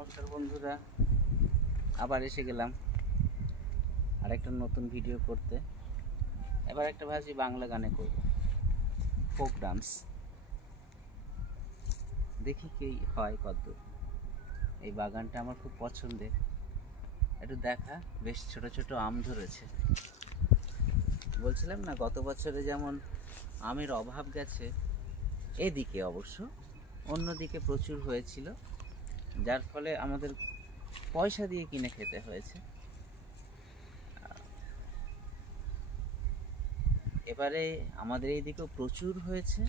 নমস্কার বন্ধুরা, আবার এসে গেলাম আরেকটা নতুন ভিডিও করতে। এবার একটা ভাবছি বাংলা গানে করব, ফোক ডান্স। দেখি কি হয় কতদূর। এই বাগানটা আমার খুব পছন্দের। একটু দেখা, বেশ ছোট ছোট আম ধরেছে। বলছিলাম না গত বছরে যেমন আমের অভাব গেছে, এদিকে অবশ্য অন্যদিকে প্রচুর হয়েছিল, যার ফলে আমাদের পয়সা দিয়ে কিনে খেতে হয়েছে। এবারে আমাদের এই দিকেও প্রচুর হয়েছে,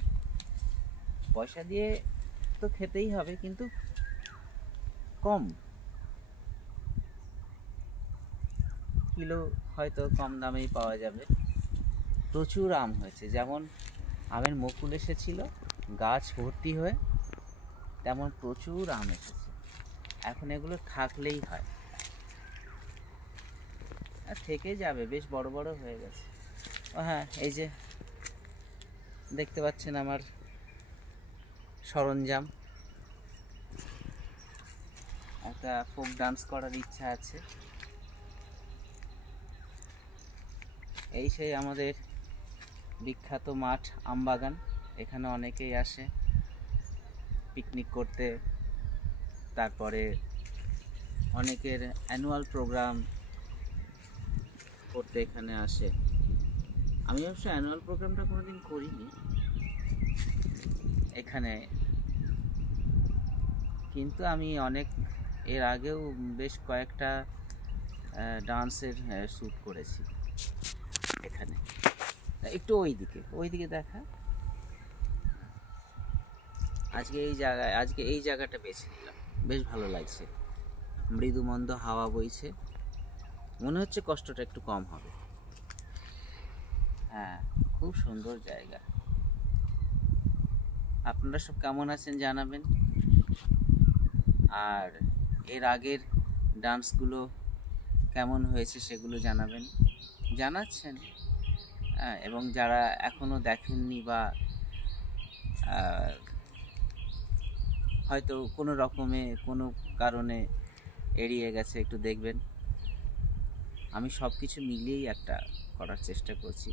পয়সা দিয়ে তো খেতেই হবে, কিন্তু কম কিলো হয়তো কম দামেই পাওয়া যাবে। প্রচুর আম হয়েছে, যেমন আমের মুকুল এসেছিল গাছ ভর্তি হয়ে, তেমন প্রচুর আম এসেছে। এখন এগুলো থাকলেই হয়, আর থেকে যাবে, বেশ বড় বড় হয়ে গেছে। ও হ্যাঁ, এই যে দেখতে পাচ্ছেন আমার সরঞ্জাম, একটা ফোক ডান্স করার ইচ্ছা আছে। এই সেই আমাদের বিখ্যাত মাঠ আমবাগান, এখানে অনেকেই আসে পিকনিক করতে, তারপরে অনেকের অ্যানুয়াল প্রোগ্রাম করতে এখানে আসে। আমি অবশ্য অ্যানুয়াল প্রোগ্রামটা কোনোদিন করিনি এখানে, কিন্তু আমি অনেক এর আগেও বেশ কয়েকটা ডান্সের শ্যুট করেছি এখানে। একটু ওইদিকে দেখা। আজকে এই জায়গাটা বেছে নিলাম, বেশ ভালো লাগছে। মৃদুমন্দ হাওয়া বইছে, মনে হচ্ছে কষ্টটা একটু কম হবে। হ্যাঁ, খুব সুন্দর জায়গা। আপনারা সব কেমন আছেন জানাবেন, আর এর আগের ডান্সগুলো কেমন হয়েছে সেগুলো জানাচ্ছেন। এবং যারা এখনো দেখেননি বা হয়তো কোনো রকমে কোনো কারণে এড়িয়ে গেছে, একটু দেখবেন। আমি সব কিছু মিলিয়েই একটা করার চেষ্টা করছি,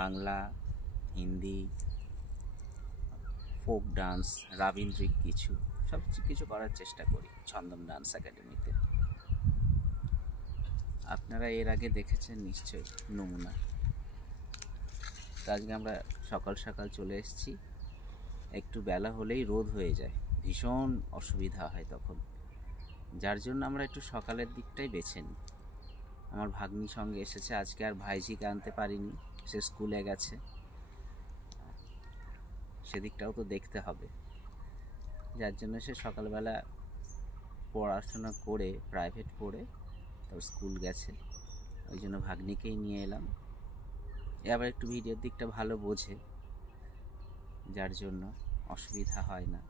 বাংলা, হিন্দি, ফোক ডান্স, রাবীন্দ্রিক সব কিছু করার চেষ্টা করি ছন্দম ডান্স একাডেমিতে। আপনারা এর আগে দেখেছেন নিশ্চয়ই নমুনা। তো আজকে আমরা সকাল সকাল চলে এসেছি, একটু বেলা হলেই রোদ হয়ে যায়, ভীষণ অসুবিধা হয় তখন, যার জন্য আমরা একটু সকালের দিকটাই বেছে নিই। আমার ভাগ্নি সঙ্গে এসেছে আজকে, আর ভাইজিকে আনতে পারিনি, সে স্কুলে গেছে, সেদিকটাও তো দেখতে হবে, যার জন্য সে সকালবেলা পড়াশোনা করে প্রাইভেট পড়ে তার স্কুল গেছে, ওই জন্য ভাগ্নিকেই নিয়ে এলাম। এ আবার একটু ভিডিওর দিকটা ভালো বোঝে, যার জন্য অসুবিধা হয় না।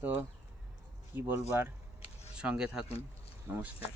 তো কি বলবার, সঙ্গে থাকুন। নমস্কার।